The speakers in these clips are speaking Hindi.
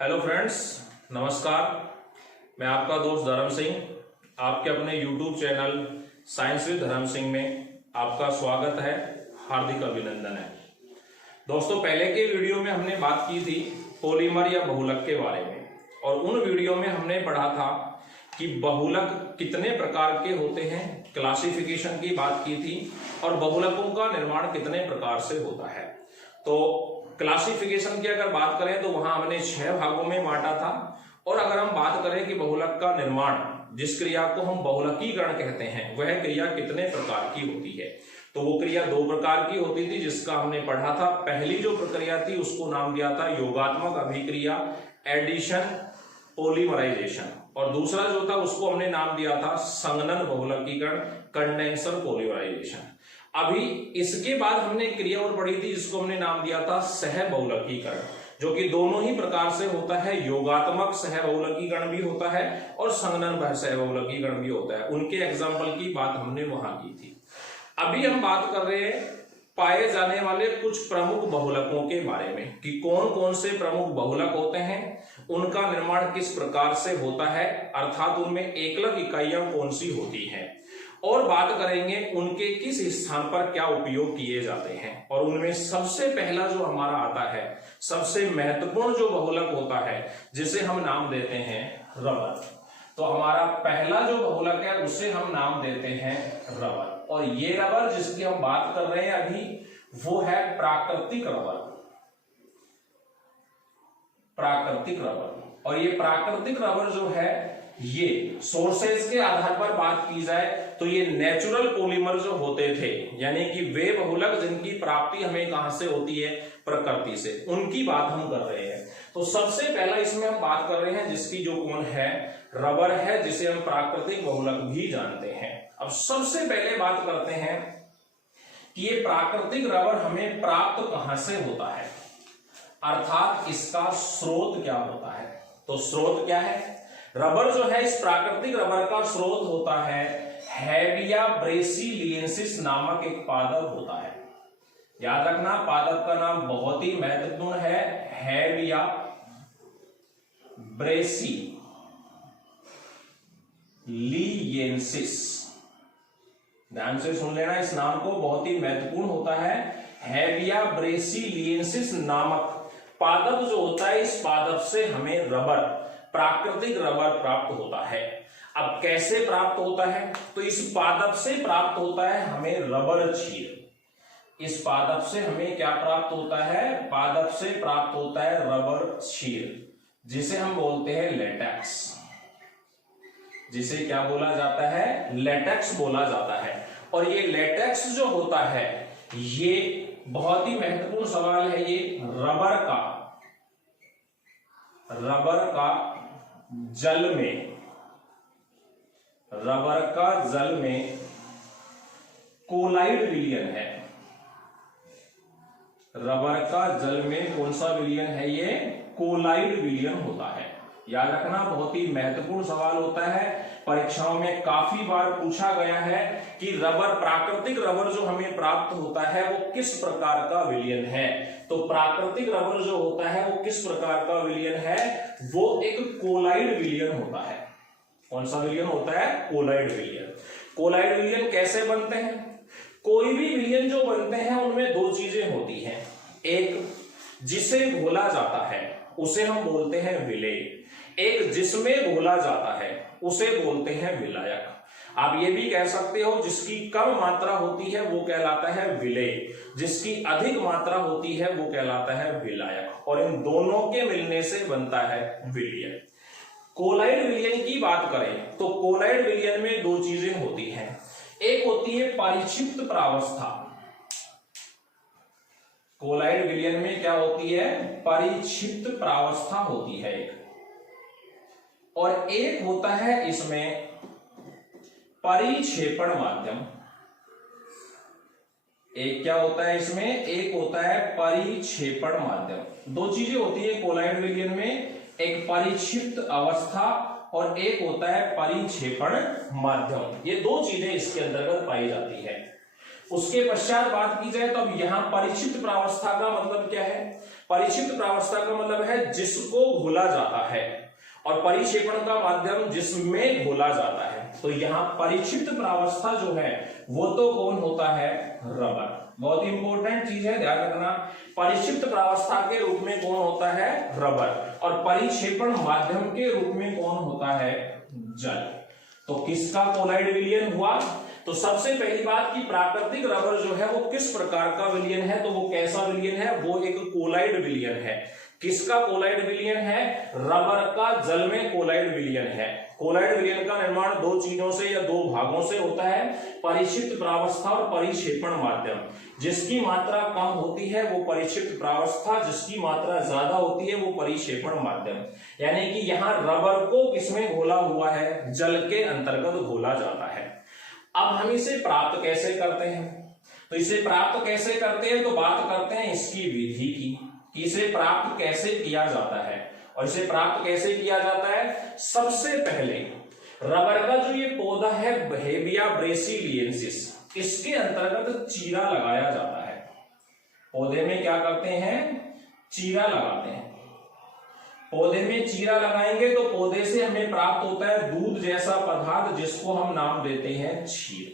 हेलो फ्रेंड्स, नमस्कार। मैं आपका दोस्त धर्म सिंह आपके अपने यूट्यूब चैनल साइंस विद धर्म सिंह में आपका स्वागत है, हार्दिक अभिनंदन है। दोस्तों, पहले के वीडियो में हमने बात की थी पॉलीमर या बहुलक के बारे में, और उन वीडियो में हमने पढ़ा था कि बहुलक कितने प्रकार के होते हैं, क्लासिफिकेशन की बात की थी, और बहुलकों का निर्माण कितने प्रकार से होता है। तो क्लासिफिकेशन की अगर बात करें तो वहां हमने 6 भागों में बांटा था। और अगर हम बात करें कि बहुलक का निर्माण, जिस क्रिया को हम बहुलकीकरण कहते हैं, वह क्रिया कितने प्रकार की होती है, तो वो क्रिया 2 प्रकार की होती थी, जिसका हमने पढ़ा था। पहली जो प्रक्रिया थी उसको नाम दिया था योगात्मक अभिक्रिया, एडिशन पॉलीमराइजेशन, और दूसरा जो था उसको हमने नाम दिया था संघनन बहुलकीकरण, कंडेंसर पॉलीमराइजेशन। अभी इसके बाद हमने क्रिया और पढ़ी थी जिसको हमने नाम दिया था सह बहुलकीकरण, जो कि दोनों ही प्रकार से होता है। योगात्मक सह बहुलकीकरण भी होता है और संघनन सह बहुलकीकरण भी होता है। उनके एग्जाम्पल की बात हमने वहां की थी। अभी हम बात कर रहे हैं पाए जाने वाले कुछ प्रमुख बहुलकों के बारे में, कि कौन कौन से प्रमुख बहुलक होते हैं, उनका निर्माण किस प्रकार से होता है, अर्थात उनमें एकलक इकाइयां कौन सी होती हैं, और बात करेंगे उनके किस स्थान पर क्या उपयोग किए जाते हैं। और उनमें सबसे पहला जो हमारा आता है, सबसे महत्वपूर्ण जो बहुलक होता है, जिसे हम नाम देते हैं रबर। तो हमारा पहला जो बहुलक है उसे हम नाम देते हैं रबर। और ये रबर जिसकी हम बात कर रहे हैं अभी, वो है प्राकृतिक रबर। प्राकृतिक रबर, और ये प्राकृतिक रबर जो है, ये सोर्सेज के आधार पर बात की जाए तो ये नेचुरल पॉलीमर जो होते थे, यानी कि वे बहुलक जिनकी प्राप्ति हमें कहां से होती है, प्रकृति से, उनकी बात हम कर रहे हैं। तो सबसे पहला इसमें हम बात कर रहे हैं जिसकी जो कौन है, रबर है, जिसे हम प्राकृतिक बहुलक भी जानते हैं। अब सबसे पहले बात करते हैं कि ये प्राकृतिक रबर हमें प्राप्त कहां से होता है, अर्थात इसका स्रोत क्या होता है। तो स्रोत क्या है, रबर जो है, इस प्राकृतिक रबर का स्रोत होता है हैविया ब्रेसिलियंसिस नामक एक पादप होता है। याद रखना, पादप का नाम बहुत ही महत्वपूर्ण है, हैविया ब्रेसिलियंसिस। ध्यान से सुन लेना, इस नाम को, बहुत ही महत्वपूर्ण होता है। हैविया ब्रेसिलियंसिस नामक पादप जो होता है, इस पादप से हमें रबर, प्राकृतिक रबर प्राप्त होता है। अब कैसे प्राप्त होता है, तो इस पादप से प्राप्त होता है हमें रबर क्षीर। इस पादप से हमें क्या प्राप्त होता है, पादप से प्राप्त होता है रबर क्षीर, जिसे हम बोलते हैं लेटेक्स। जिसे क्या बोला जाता है, लेटेक्स बोला जाता है। और ये लेटेक्स जो होता है, ये बहुत ही महत्वपूर्ण सवाल है, ये रबर का जल में कोलाइड विलयन है। रबर का जल में कौन सा विलयन है, ये कोलाइड विलयन होता है। याद रखना, बहुत ही महत्वपूर्ण सवाल होता है, परीक्षाओं में काफी बार पूछा गया है कि रबर, प्राकृतिक रबर जो हमें प्राप्त होता है वो किस प्रकार का विलयन है। तो प्राकृतिक रबर जो होता है वो किस प्रकार का विलयन है, वो एक कोलाइड विलयन होता है। कौन सा विलयन होता है, कोलाइड विलयन। कोलाइड विलयन कैसे बनते हैं, कोई भी विलयन जो बनते हैं उनमें 2 चीजें होती हैं। एक जिसे घोला जाता है उसे हम बोलते हैं विलेय, एक जिसमें घोला जाता है उसे बोलते हैं विलायक। आप ये भी कह सकते हो जिसकी कम मात्रा होती है वो कहलाता है विलेय, जिसकी अधिक मात्रा होती है वो कहलाता है विलायक, और इन दोनों के मिलने से बनता है विलयन। कोलाइड विलयन की बात करें तो कोलाइड विलयन में 2 चीजें होती हैं। एक होती है परिक्षिप्त प्रावस्था। कोलाइड विलयन में क्या होती है, परिक्षिप्त प्रावस्था होती है एक, और एक होता है इसमें परिक्षेपण माध्यम। एक क्या होता है इसमें, एक होता है परिक्षेपण माध्यम। 2 चीजें होती है कोलाइड विलयन में, एक परिक्षिप्त अवस्था और एक होता है परिक्षेपण माध्यम। ये 2 चीजें इसके अंतर्गत पाई जाती है। उसके पश्चात बात की जाए तो अब यहां परिक्षिप्त प्रावस्था का मतलब क्या है, परिक्षिप्त प्रावस्था का मतलब है जिसको घोला जाता है, और परिक्षेपण का माध्यम जिसमें घोला जाता है। तो यहाँ परिक्षिप्त प्रावस्था जो है वो तो कौन होता है, रबर। बहुत इंपॉर्टेंट चीज है, ध्यान रखना। परिक्षिप्त प्रावस्था के रूप में कौन होता है, रबर, और परिक्षेपण माध्यम के रूप में कौन होता है, जल। तो किसका कोलाइड विलयन हुआ? तो सबसे पहली बात कि प्राकृतिक रबर जो है वो किस प्रकार का विलयन है, तो वो कैसा विलयन है, वो एक कोलाइड विलयन है। किसका कोलाइड विलयन है, रबर का जल में कोलाइड विलयन है। कोलाइड विलयन का निर्माण दो चीजों से या दो भागों से होता है, परिक्षिप्त प्रावस्था और परिक्षेपण माध्यम। जिसकी मात्रा कम होती है वो परिक्षिप्त प्रावस्था, जिसकी मात्रा ज्यादा होती है वो परिक्षेपण माध्यम। यानी कि यहाँ रबर को किसमें घोला हुआ है, जल के अंतर्गत घोला जाता है। अब हम इसे प्राप्त कैसे करते हैं, तो इसे प्राप्त कैसे करते हैं, तो बात करते हैं इसकी विधि की, कि इसे प्राप्त कैसे किया जाता है। और इसे प्राप्त कैसे किया जाता है, सबसे पहले रबर का जो ये पौधा है हेविया ब्रेसिलियंसिस, इसके अंतर्गत चीरा लगाया जाता है। पौधे में क्या करते हैं, चीरा लगाते हैं। पौधे में चीरा लगाएंगे तो पौधे से हमें प्राप्त होता है दूध जैसा पदार्थ, जिसको हम नाम देते हैं क्षीर।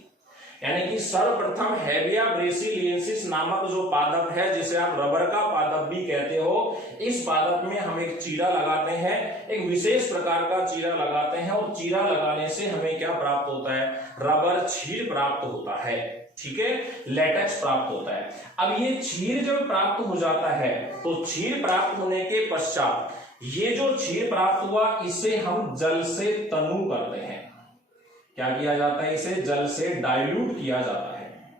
यानी कि सर्वप्रथम हेविया ब्रेसिलियंसिस नामक जो पादप है, जिसे आप रबर का पादप भी कहते हो, इस पादप में हम एक चीरा लगाते हैं, एक विशेष प्रकार का चीरा लगाते हैं, और चीरा लगाने से हमें क्या प्राप्त होता है, रबर क्षीर प्राप्त होता है। ठीक है, लेटेक्स प्राप्त होता है। अब ये क्षीर जब प्राप्त हो जाता है, तो क्षीर प्राप्त होने के पश्चात ये जो क्षीर प्राप्त हुआ, इसे हम जल से तनु करते हैं। क्या किया जाता है, इसे जल से डाइल्यूट किया जाता है।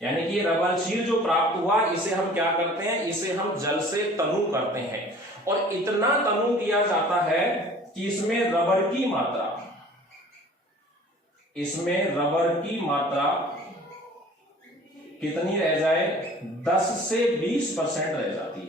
यानी कि रबर क्षीर जो प्राप्त हुआ, इसे हम क्या करते हैं, इसे हम जल से तनु करते हैं। और इतना तनु किया जाता है कि इसमें रबर की मात्रा कितनी रह जाए, 10 से 20% रह जाती है।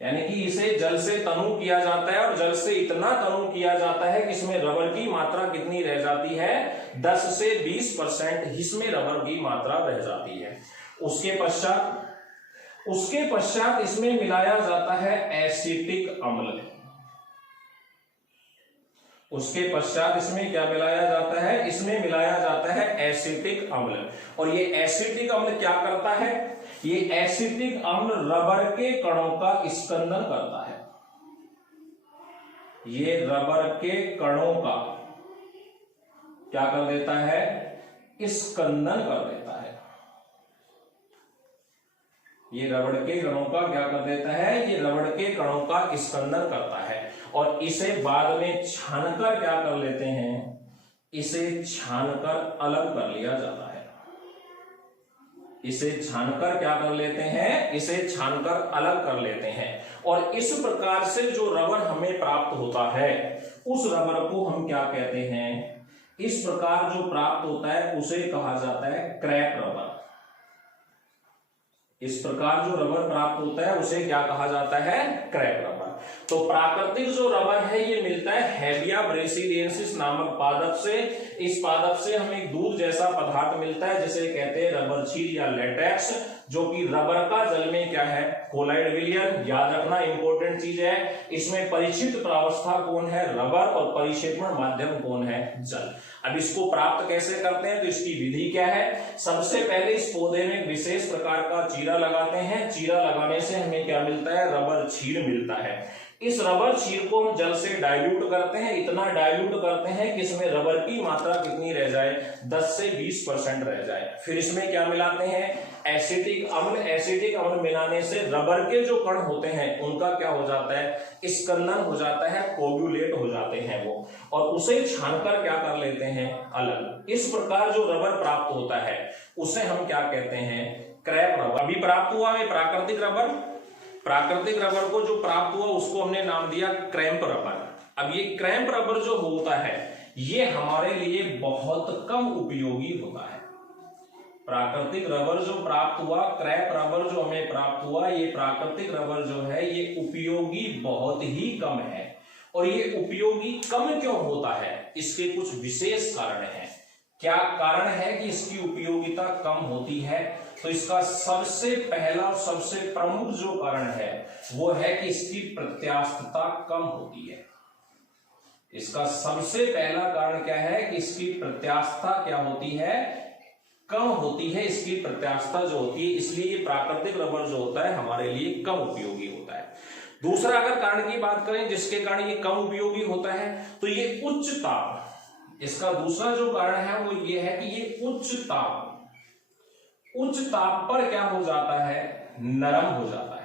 यानी कि इसे जल से तनु किया जाता है, और जल से इतना तनु किया जाता है कि इसमें रबर की मात्रा कितनी रह जाती है, 10 से 20% इसमें रबर की मात्रा रह जाती है। उसके पश्चात इसमें मिलाया जाता है एसिटिक अम्ल। उसके पश्चात इसमें क्या मिलाया जाता है, इसमें मिलाया जाता है एसिटिक अम्ल। और ये एसिटिक अम्ल क्या करता है, ये एसिटिक अम्ल रबर के कणों का स्कंदन करता है। ये रबर के कणों का क्या कर देता है, स्कंदन कर देता है। ये रबड़ के कणों का क्या कर देता है, ये रबड़ के कणों का स्कंदन करता है। और इसे बाद में छानकर क्या कर लेते हैं, इसे छानकर अलग कर लिया जाता है। इसे छानकर क्या कर लेते हैं, इसे छानकर अलग कर लेते हैं। और इस प्रकार से जो रबर हमें प्राप्त होता है, उस रबर को हम क्या कहते हैं, इस प्रकार जो प्राप्त होता है उसे कहा जाता है क्रैप रबर। इस प्रकार जो रबर प्राप्त होता है उसे क्या कहा जाता है, क्रैप रबर। तो प्राकृतिक जो रबर है ये मिलता है हेविया ब्रेसिलियंसिस नामक पादप से। इस पादप से हमें एक दूध जैसा पदार्थ मिलता है, जिसे कहते हैं रबर क्षीर या लेटेक्स, जो कि रबर का जल में क्या है, कोलाइड विलयन। याद रखना, इंपॉर्टेंट चीज है। इसमें परिक्षिप्त प्रावस्था कौन है, रबर, और परिक्षेपण माध्यम कौन है, जल। अब इसको प्राप्त कैसे करते हैं, तो इसकी विधि क्या है, सबसे पहले इस पौधे में विशेष प्रकार का चीरा लगाते हैं। चीरा लगाने से हमें क्या मिलता है, रबर क्षीर मिलता है। इस रबर क्षीर को हम जल से डाइल्यूट करते हैं। इतना डाइल्यूट करते हैं कि इसमें रबर की मात्रा कितनी रह जाए, 10 से 20% रह जाए। फिर इसमें क्या मिलाते हैं, एसिटिक अम्ल। एसिटिक अम्ल मिलाने से रबर के जो कण होते हैं उनका क्या हो जाता है, स्कंदन हो जाता है, कोगुलेट हो जाते हैं वो, और उसे छानकर क्या कर लेते हैं, अलग। इस प्रकार जो रबर प्राप्त होता है उसे हम क्या कहते हैं, क्रैप रबर। अभी प्राप्त हुआ है प्राकृतिक रबर। प्राकृतिक रबर को जो प्राप्त हुआ उसको हमने नाम दिया क्रैंप रबर। अब ये क्रैंप रबर जो होता है ये हमारे लिए बहुत कम उपयोगी होता है। प्राकृतिक रबर जो प्राप्त हुआ, क्रैप रबर जो हमें प्राप्त हुआ, ये प्राकृतिक रबर जो है ये उपयोगी बहुत ही कम है। और ये उपयोगी कम क्यों होता है, इसके कुछ विशेष कारण हैं। क्या कारण है कि इसकी उपयोगिता कम होती है? तो इसका सबसे पहला और सबसे प्रमुख जो कारण है वो है कि इसकी प्रत्यास्थता कम होती है। इसका सबसे पहला कारण क्या है कि इसकी प्रत्यास्थता क्या होती है? कम होती है। इसकी प्रत्यास्थता जो होती है, इसलिए ये प्राकृतिक रबर जो होता है हमारे लिए कम उपयोगी होता है। दूसरा अगर कारण की बात करें जिसके कारण ये कम उपयोगी होता है, तो ये उच्च ताप। इसका दूसरा जो कारण है वो ये है कि ये उच्च ताप पर क्या हो जाता है? नरम हो जाता है।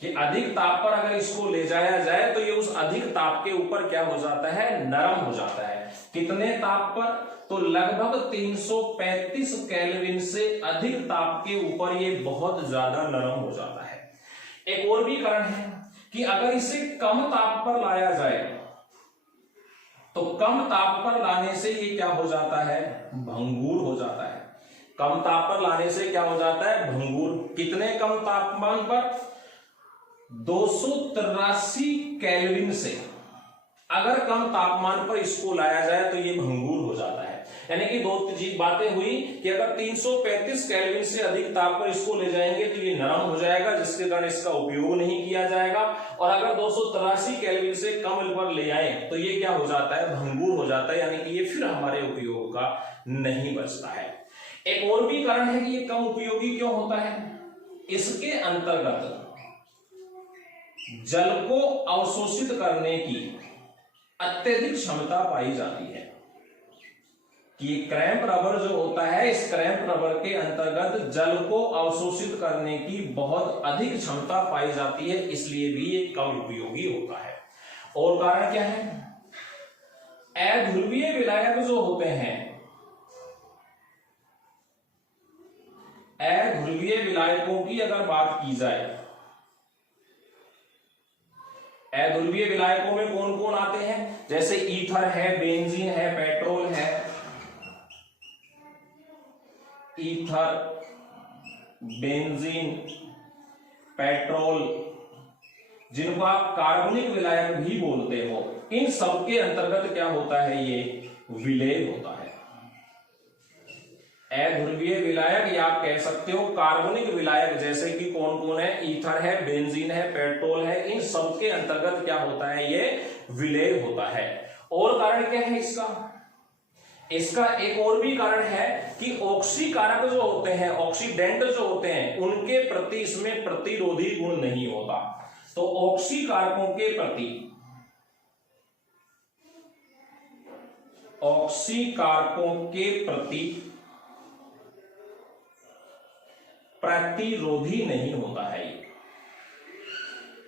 कि अधिक ताप पर अगर इसको ले जाया जाए तो ये उस अधिक ताप के ऊपर क्या हो जाता है? नरम हो जाता है। कितने ताप पर? तो लगभग 335 केल्विन से अधिक ताप के ऊपर ये बहुत ज्यादा नरम हो जाता है। एक और भी कारण है कि अगर इसे कम ताप पर लाया जाए तो कम ताप पर लाने से ये क्या हो जाता है? भंगुर हो जाता है। कम ताप पर लाने से क्या हो जाता है? भंगुर। कितने कम तापमान पर? 283 केल्विन से अगर कम तापमान पर इसको लाया जाए तो ये भंगुर हो जाता है। यानी कि दो बातें हुई कि अगर 335 केल्विन से अधिक ताप पर इसको ले जाएंगे तो ये नरम हो जाएगा, जिसके कारण इसका उपयोग नहीं किया जाएगा। और अगर 283 केल्विन से कम पर ले आए तो ये क्या हो जाता है? भंगुर हो जाता है। यानी कि ये फिर हमारे उपयोग का नहीं बचता है। एक और भी कारण है कि ये कम उपयोगी क्यों होता है? इसके अंतर्गत जल को अवशोषित करने की अत्यधिक क्षमता पाई जाती है। कि क्रैंप रबर जो होता है, इस क्रैंप रबर के अंतर्गत जल को अवशोषित करने की बहुत अधिक क्षमता पाई जाती है, इसलिए भी ये कम उपयोगी होता है। और कारण क्या है? अध्रुवीय विलायक जो होते हैं, अध्रुवीय विलायकों की अगर बात की जाए, अध्रुवीय विलायकों में कौन कौन आते हैं? जैसे ईथर है, बेंजीन है, पेट्रोल है। ईथर, बेंजीन, पेट्रोल, जिनको आप कार्बनिक विलायक भी बोलते हो, इन सब के अंतर्गत क्या होता है? ये विलेय होता है। अध्रुवीय विलायक या आप कह सकते हो कार्बनिक विलायक, जैसे कि कौन कौन है? ईथर है, बेंजीन है, पेट्रोल है, इन सब के अंतर्गत क्या होता है? ये विलेय होता है। और कारण क्या है इसका? इसका एक और भी कारण है कि ऑक्सीकारक जो होते हैं, ऑक्सीडेंट जो होते हैं, उनके प्रति इसमें प्रतिरोधी गुण नहीं होता। तो ऑक्सीकारकों के प्रति, ऑक्सीकारकों के प्रति प्रतिरोधी नहीं होता है ये।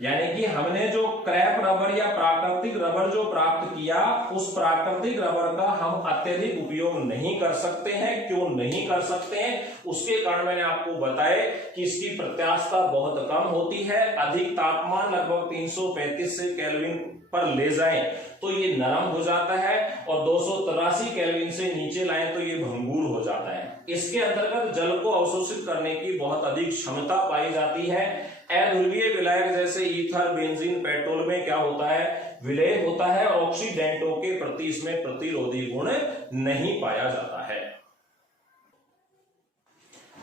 यानी कि हमने जो क्रैप रबर या प्राकृतिक रबर जो प्राप्त किया, उस प्राकृतिक रबर का हम अत्यधिक उपयोग नहीं कर सकते हैं। क्यों नहीं कर सकते हैं? उसके कारण मैंने आपको बताया कि इसकी प्रत्यास्थता बहुत कम होती है। अधिक तापमान लगभग 335 से केल्विन पर ले जाएं तो ये नरम हो जाता है, और 283 केल्विन से नीचे लाएं तो ये भंगुर हो जाता है। इसके अंतर्गत जल को अवशोषित करने की बहुत अधिक क्षमता पाई जाती है। अध्रुवीय विलायक जैसे ईथर, बेंजीन, पेट्रोल में क्या होता है? विलेय होता है। ऑक्सीडेंटों के प्रति इसमें प्रतिरोधी गुण नहीं पाया जाता है।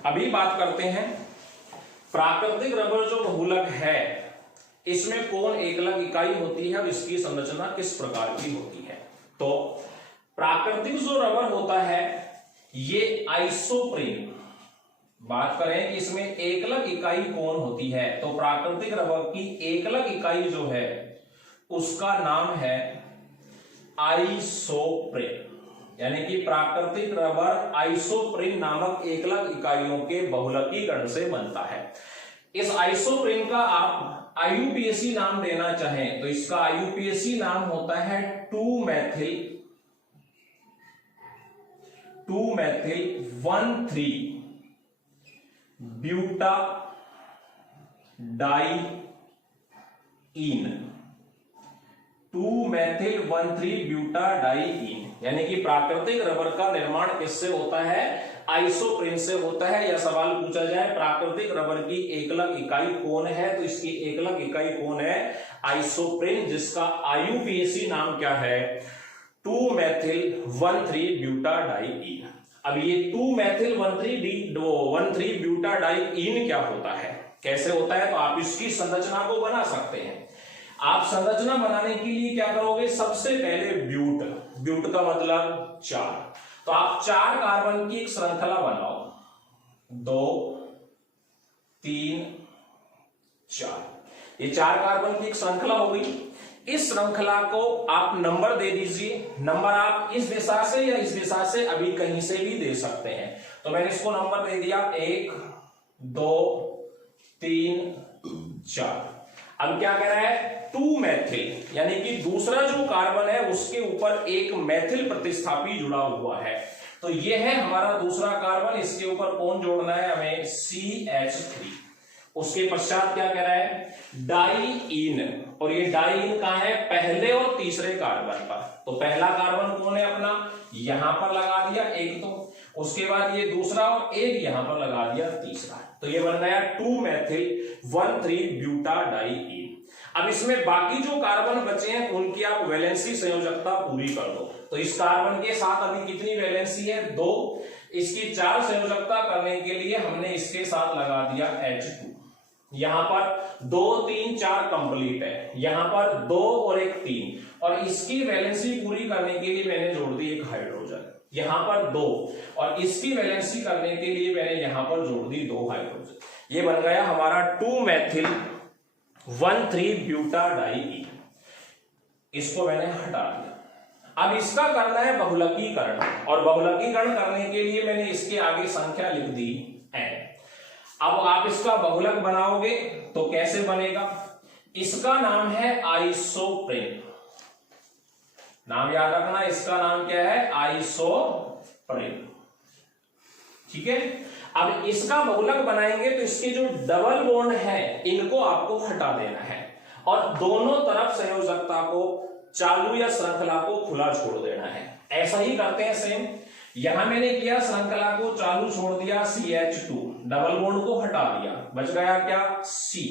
अभी बात करते हैं प्राकृतिक रबर जो बहुलक है, इसमें कौन एकलक इकाई होती है और इसकी संरचना किस प्रकार की होती है? तो प्राकृतिक जो रबर होता है ये आइसोप्रीन। बात करें कि इसमें एकलक इकाई कौन होती है, तो प्राकृतिक रबर की एकलक इकाई जो है उसका नाम है आइसोप्रीन। यानी कि प्राकृतिक रबर आइसोप्रीन नामक एकलक इकाइयों के बहुलकीकरण से बनता है। इस आइसोप्रीन का आप IUPAC नाम देना चाहें तो इसका IUPAC नाम होता है 2-methyl 1,3-ब्यूटाडाइईन। 2-methyl-1,3-ब्यूटाडाइईन। यानी कि प्राकृतिक रबर का निर्माण किससे होता है? आइसोप्रीन से होता है। या सवाल पूछा जाए प्राकृतिक रबर की एकलक इकाई कौन है, तो इसकी एकलक इकाई कौन है? आइसोप्रीन, जिसका IUPAC नाम क्या है? 2-मेथिल-1,3-ब्यूटाडाइईन। अब ये 2-मेथिल-1,3-ब्यूटाडाइईन क्या होता है, कैसे होता है, तो आप इसकी संरचना को बना सकते हैं। आप संरचना बनाने के लिए क्या करोगे, सबसे पहले ब्यूट का मतलब 4, तो आप 4 कार्बन की एक श्रृंखला बनाओ, 2 3 4, ये 4 कार्बन की एक श्रृंखला हो गई। इस श्रृंखला को आप नंबर दे दीजिए, नंबर आप इस दिशा से या इस दिशा से अभी कहीं से भी दे सकते हैं। तो मैंने इसको नंबर दे दिया 1 2 3 4। अब क्या कह रहा है, 2-मेथिल, यानी कि दूसरा जो कार्बन है उसके ऊपर एक मेथिल प्रतिस्थापी जुड़ा हुआ है, तो ये है हमारा दूसरा कार्बन, इसके ऊपर कौन जोड़ना है हमें, CH3। उसके पश्चात क्या कह रहा है, डाइईन, और ये डाइईन कहां है, पहले और तीसरे कार्बन पर। तो पहला कार्बन कौन है अपना, यहां पर लगा दिया एक, तो उसके बाद ये दूसरा और एक यहां पर लगा दिया तीसरा, तो ये बन गया 2-मेथिल-1,3-ब्यूटाडाइईन। अब इसमें बाकी जो कार्बन बचे हैं उनकी आप वैलेंसी संयोजकता पूरी कर दो। तो इस कार्बन के साथ अभी कितनी वैलेंसी है, 2, इसकी 4 संयोजकता करने के लिए हमने इसके साथ लगा दिया H2। यहां पर 2 3 4 कंप्लीट है, यहां पर 2 और एक 3, और इसकी वैलेंसी पूरी करने के लिए मैंने जोड़ दी एक हाइड्रोजन, यहां पर 2, और इसकी वैलेंसी करने के लिए मैंने यहां पर जोड़ दी 2 हाइड्रोजन। ये बन गया हमारा 2-मेथिल-1,3-ब्यूटाडाइईन। इसको मैंने हटा दिया। अब इसका करना है बहुलकीकरण, और बहुलकीकरण करने के लिए मैंने इसके आगे संख्या लिख दी n। अब आप इसका बहुलक बनाओगे तो कैसे बनेगा, इसका नाम है आइसोप्रेन, नाम याद रखना, इसका नाम क्या है, आइसोप्रेन, ठीक है। अब इसका बहुलक बनाएंगे तो इसके जो डबल बॉन्ड है इनको आपको हटा देना है, और दोनों तरफ संयोजकता को चालू या श्रृंखला को खुला छोड़ देना है। ऐसा ही करते हैं सेम, यहां मैंने किया, श्रृंखला को चालू छोड़ दिया, CH2, डबल बॉन्ड को हटा दिया, बच गया क्या, C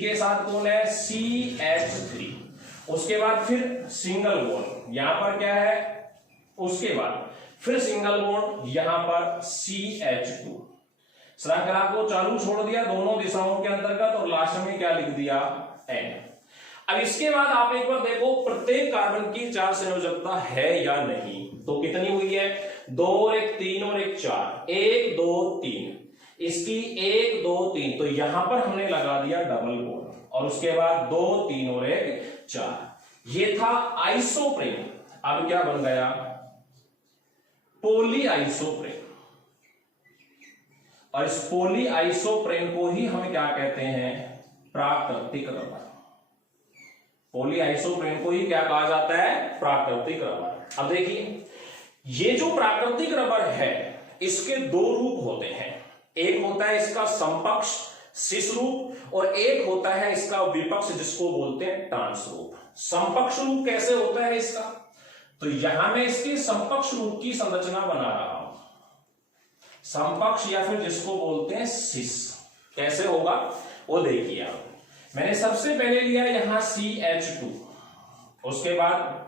के साथ कौन है, CH3, उसके बाद फिर सिंगल बॉन्ड, यहां पर क्या है, उसके बाद फिर सिंगल बॉन्ड, यहां पर CH2, श्रृंखला को चालू छोड़ दिया दोनों दिशाओं के अंतर्गत, और लास्ट में क्या लिख दिया, N। अब इसके बाद आप एक बार देखो प्रत्येक कार्बन की 4 संयोजकता है या नहीं, तो कितनी हुई है, 2 और एक 3 और एक 4, 1 2 3, इसकी 1 2 3, तो यहां पर हमने लगा दिया डबल बॉन्ड, और उसके बाद 2 3 और एक 4, ये था आइसोप्रेन। अब क्या बन गया, पॉलीआइसोप्रेन, और इस पॉलीआइसोप्रेन को ही हम क्या कहते हैं, प्राकृतिक रबर। पॉलीआइसोप्रेन को ही क्या कहा जाता है, प्राकृतिक रबर। अब देखिए, ये जो प्राकृतिक रबर है इसके 2 रूप होते हैं, एक होता है इसका समपक्ष सिस रूप, और एक होता है इसका विपक्ष जिसको बोलते हैं ट्रांस रूप। समपक्ष रूप कैसे होता है इसका, तो यहां मैं इसके समपक्ष रूप की संरचना बना रहा हूं, समपक्ष या फिर जिसको बोलते हैं सिस, कैसे होगा वो देखिए आप। मैंने सबसे पहले लिया यहां CH2, उसके बाद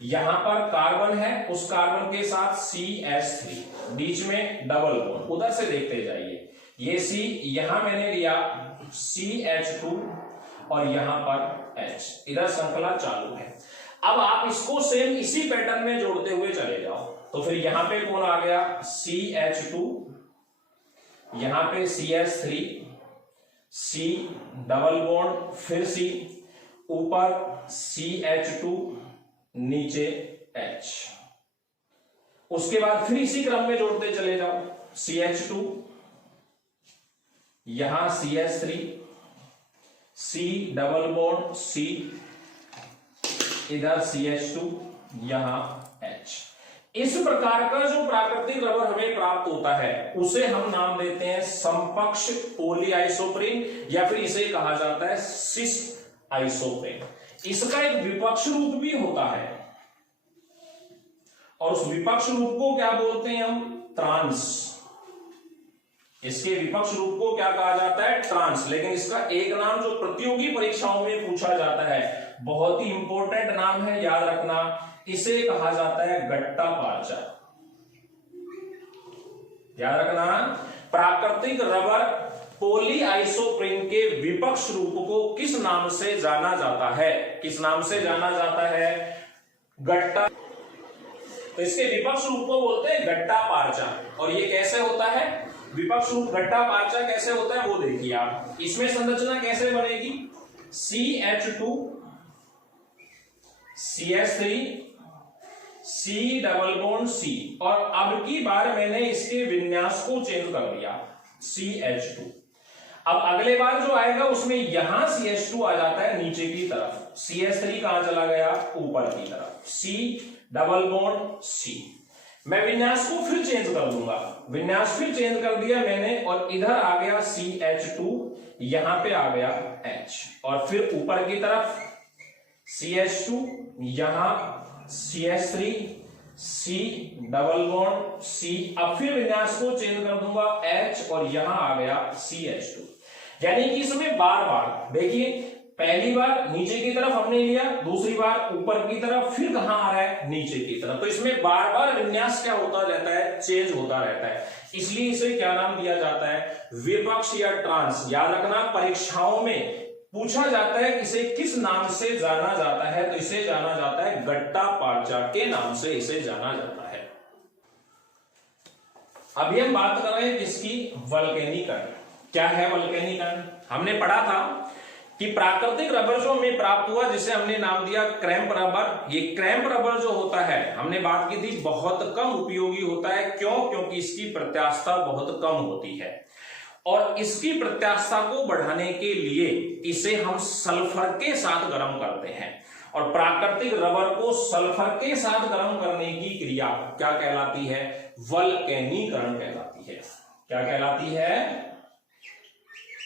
यहां पर कार्बन है, उस कार्बन के साथ CH3, बीच में डबल बॉन्ड, उधर से देखते जाइए, ये C, यहां मैंने लिया CH2, और यहां पर H, इधर श्रृंखला चालू है। अब आप इसको सेम इसी पैटर्न में जोड़ते हुए चले जाओ, तो फिर यहां पे कौन आ गया, CH2, यहां पे CH3, C डबल बॉन्ड, फिर C, ऊपर CH2, नीचे H, उसके बाद फिर इसी क्रम में जोड़ते चले जाओ, CH2, यहां CH3, C double bond, C, इधर CH2, यहां H। इस प्रकार का जो प्राकृतिक रबर हमें प्राप्त होता है उसे हम नाम देते हैं समपक्ष पॉलीआइसोप्रेन, या फिर इसे कहा जाता है सिस आइसोप्रेन। इसका एक विपक्ष रूप भी होता है, और उस विपक्ष रूप को क्या बोलते हैं हम, ट्रांस। इसके विपक्ष रूप को क्या कहा जाता है, ट्रांस। लेकिन इसका एक नाम जो प्रतियोगी परीक्षाओं में पूछा जाता है बहुत ही इंपॉर्टेंट नाम है, याद रखना। इसे कहा जाता है गट्टा पार्चा। याद रखना, प्राकृतिक रबर पॉलीआइसोप्रीन के विपक्ष रूप को किस नाम से जाना जाता है? किस नाम से जाना जाता है? गट्टा। तो इसके विपक्ष रूप को बोलते हैं गट्टा पार्चा। और ये कैसे होता है विपक्ष रूप गट्टा पार्चा कैसे होता है वो देखिए आप। इसमें संरचना कैसे बनेगी? CH2 CH3 C double bond C। और अब की बार मैंने इसके विन्यास को चेंज कर दिया, CH2। अब अगले बार जो आएगा उसमें यहां CH2 आ जाता है नीचे की तरफ, CH3 कहां चला गया? ऊपर की तरफ, C डबल बॉन्ड C। मैं विन्यास को फिर चेंज कर दूंगा, विन्यास फिर चेंज कर दिया मैंने, और इधर आ गया CH2, यहां पे आ गया H, और फिर ऊपर की तरफ CH2, यहां CH3 C double bond C। अब फिर विन्यास को चेंज कर दूंगा H, और यहां आ गया CH2। यानी कि इसमें बार बार देखिए, पहली बार नीचे की तरफ हमने लिया, दूसरी बार ऊपर की तरफ, फिर कहां आ रहा है? नीचे की तरफ। तो इसमें बार बार विन्यास क्या होता रहता है? चेंज होता रहता है। इसलिए इसे क्या नाम दिया जाता है? विपक्ष या ट्रांस। याद रखना, परीक्षाओं में पूछा जाता है इसे किस नाम से जाना जाता है, तो इसे जाना जाता है गट्टा पार्चा के नाम से इसे जाना जाता है। अभी हम बात कर रहे हैं किसकी? वल्केनीकरण। क्या है वल्केनीकरण? हमने पढ़ा था कि प्राकृतिक रबर जो हमें प्राप्त हुआ, जिसे हमने नाम दिया क्रैंप रबर। ये क्रैंप रबर जो होता है, हमने बात की थी, बहुत कम उपयोगी होता है। क्यों? क्योंकि इसकी प्रत्यास्थता बहुत कम होती है, और इसकी प्रत्यास्थता को बढ़ाने के लिए इसे हम सल्फर के साथ गर्म करते हैं। और प्राकृतिक रबर को सल्फर के साथ गर्म करने की क्रिया क्या कहलाती है? वल्केनीकरण कहलाती है। क्या कहलाती है?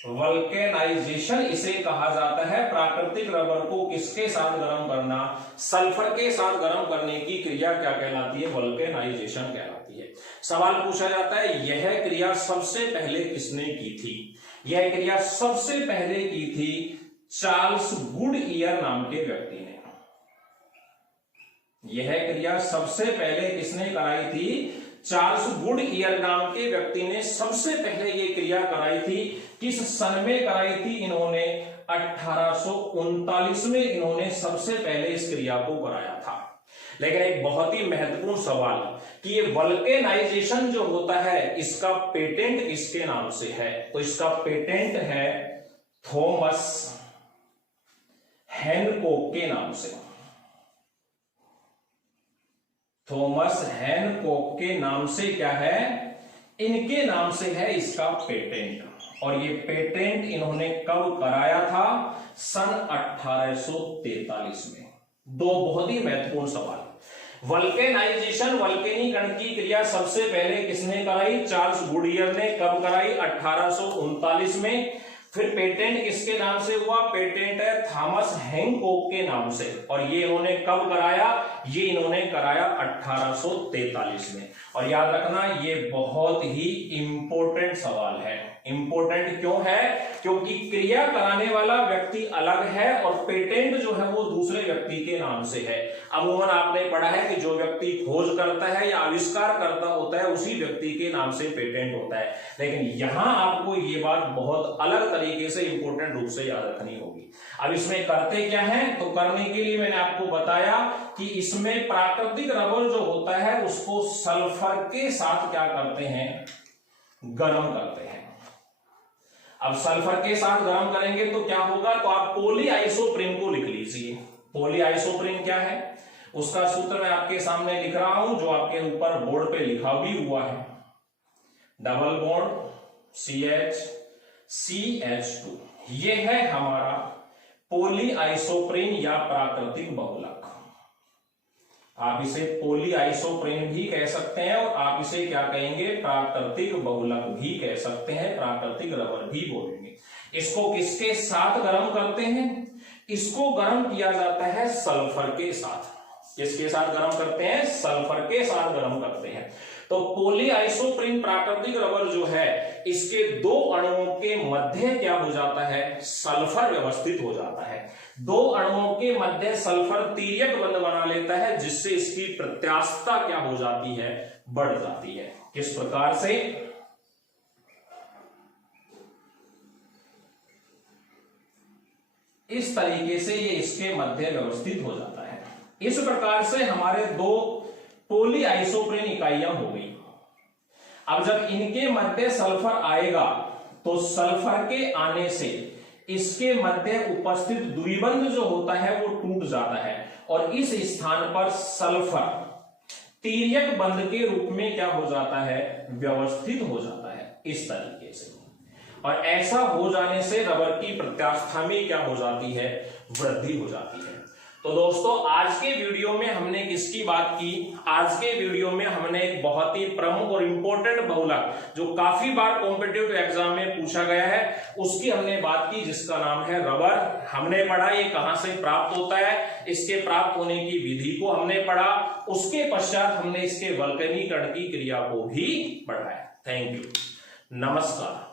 वल्केनाइजेशन इसे कहा जाता है। प्राकृतिक रबर को किसके साथ गर्म करना? सल्फर के साथ गर्म करने की क्रिया क्या कहलाती है? वल्केनाइजेशन कहलाती है। सवाल पूछा जाता है, यह क्रिया सबसे पहले किसने की थी? यह क्रिया सबसे पहले की थी चार्ल्स गुडईयर नाम के व्यक्ति ने। यह क्रिया सबसे पहले किसने कराई थी? चार्ल्स गुडईयर नाम के व्यक्ति ने सबसे पहले यह क्रिया कराई थी। किस सन में कराई थी इन्होंने? 1839 में इन्होंने सबसे पहले इस क्रिया को कराया था। लेकिन एक बहुत ही महत्वपूर्ण सवाल कि ये वल्केनाइजेशन जो होता है, इसका पेटेंट किसके नाम से है? तो इसका पेटेंट है थॉमस हैनकॉक के नाम से। थॉमस हैनकॉक के नाम से क्या है? इनके नाम से है इसका पेटेंट। और ये पेटेंट इन्होंने कब कराया था? सन 1843 में। दो बहुत ही महत्वपूर्ण सवाल। वल्केनाइजेशन, वल्केनीकरण की क्रिया सबसे पहले किसने कराई? चार्ल्स गुडईयर ने। कब कराई? 1839 में। फिर पेटेंट किसके नाम से हुआ? पेटेंट है थॉमस हैनकॉक के नाम से। और ये इन्होंने कब कराया? ये इन्होंने कराया 1843 में। और याद रखना, ये बहुत ही इंपॉर्टेंट सवाल है। इंपॉर्टेंट क्यों है? क्योंकि क्रिया कराने वाला व्यक्ति अलग है और पेटेंट जो है वो दूसरे व्यक्ति के नाम से है। अमूमन आपने पढ़ा है कि जो व्यक्ति खोज करता है या आविष्कार करता होता है, उसी व्यक्ति के नाम से पेटेंट होता है। लेकिन यहां आपको ये बात बहुत अलग तरीके से इंपॉर्टेंट रूप से याद रखनी होगी। अब इसमें करते क्या है? तो करने के लिए मैंने आपको बताया कि इसमें प्राकृतिक रबर जो होता है उसको सल्फर के साथ क्या करते हैं? गर्म करते हैं। अब सल्फर के साथ गर्म करेंगे तो क्या होगा? तो आप पॉलीआइसोप्रीन को लिख लीजिए। पॉलीआइसोप्रीन क्या है? उसका सूत्र मैं आपके सामने लिख रहा हूं, जो आपके ऊपर बोर्ड पे लिखा भी हुआ है। Double bond CH CH2। ये है हमारा पॉलीआइसोप्रीन या प्राकृतिक बहुलक। आप इसे पॉलीआइसोप्रीन भी कह सकते हैं और आप इसे क्या कहेंगे? प्राकृतिक बहुलक भी कह सकते हैं, प्राकृतिक रबर भी बोलेंगे। इसको किसके साथ गर्म करते हैं? इसको गर्म किया जाता है सल्फर के साथ। किसके साथ गर्म करते हैं? सल्फर के साथ गर्म करते हैं। तो पॉलीआइसोप्रीन प्राकृतिक रबर जो है, इसके दो अणुओं के मध्य क्या हो जाता है? सल्फर व्यवस्थित हो जाता है। दो अणुओं के मध्य सल्फर तिर्यक बंध बना लेता है, जिससे इसकी प्रत्यास्थता क्या हो जाती है? बढ़ जाती है। किस प्रकार से? इस तरीके से ये इसके मध्य व्यवस्थित हो जाता है। इस प्रकार से हमारे दो पॉलीआइसोप्रीन इकाइयां हो गई। अब जब इनके मध्य सल्फर आएगा तो सल्फर के आने से इसके मध्य उपस्थित द्विबंध जो होता है वो टूट जाता है और इस स्थान पर सल्फर तिर्यक बंध के रूप में क्या हो जाता है? व्यवस्थित हो जाता है इस तरीके से। और ऐसा हो जाने से रबर की प्रत्यास्था में क्या हो जाती है? वृद्धि हो जाती है। तो दोस्तों, आज के वीडियो में हमने किसकी बात की? आज के वीडियो में हमने एक बहुत ही प्रमुख और इंपॉर्टेंट बहुलक, जो काफी बार कॉम्पिटिटिव एग्जाम में पूछा गया है, उसकी हमने बात की, जिसका नाम है रबर। हमने पढ़ा ये कहां से प्राप्त होता है, इसके प्राप्त होने की विधि को हमने पढ़ा। उसके पश्चात हमने इसके वल्कनीकरण की क्रिया को भी पढ़ा है। थैंक यू, नमस्कार।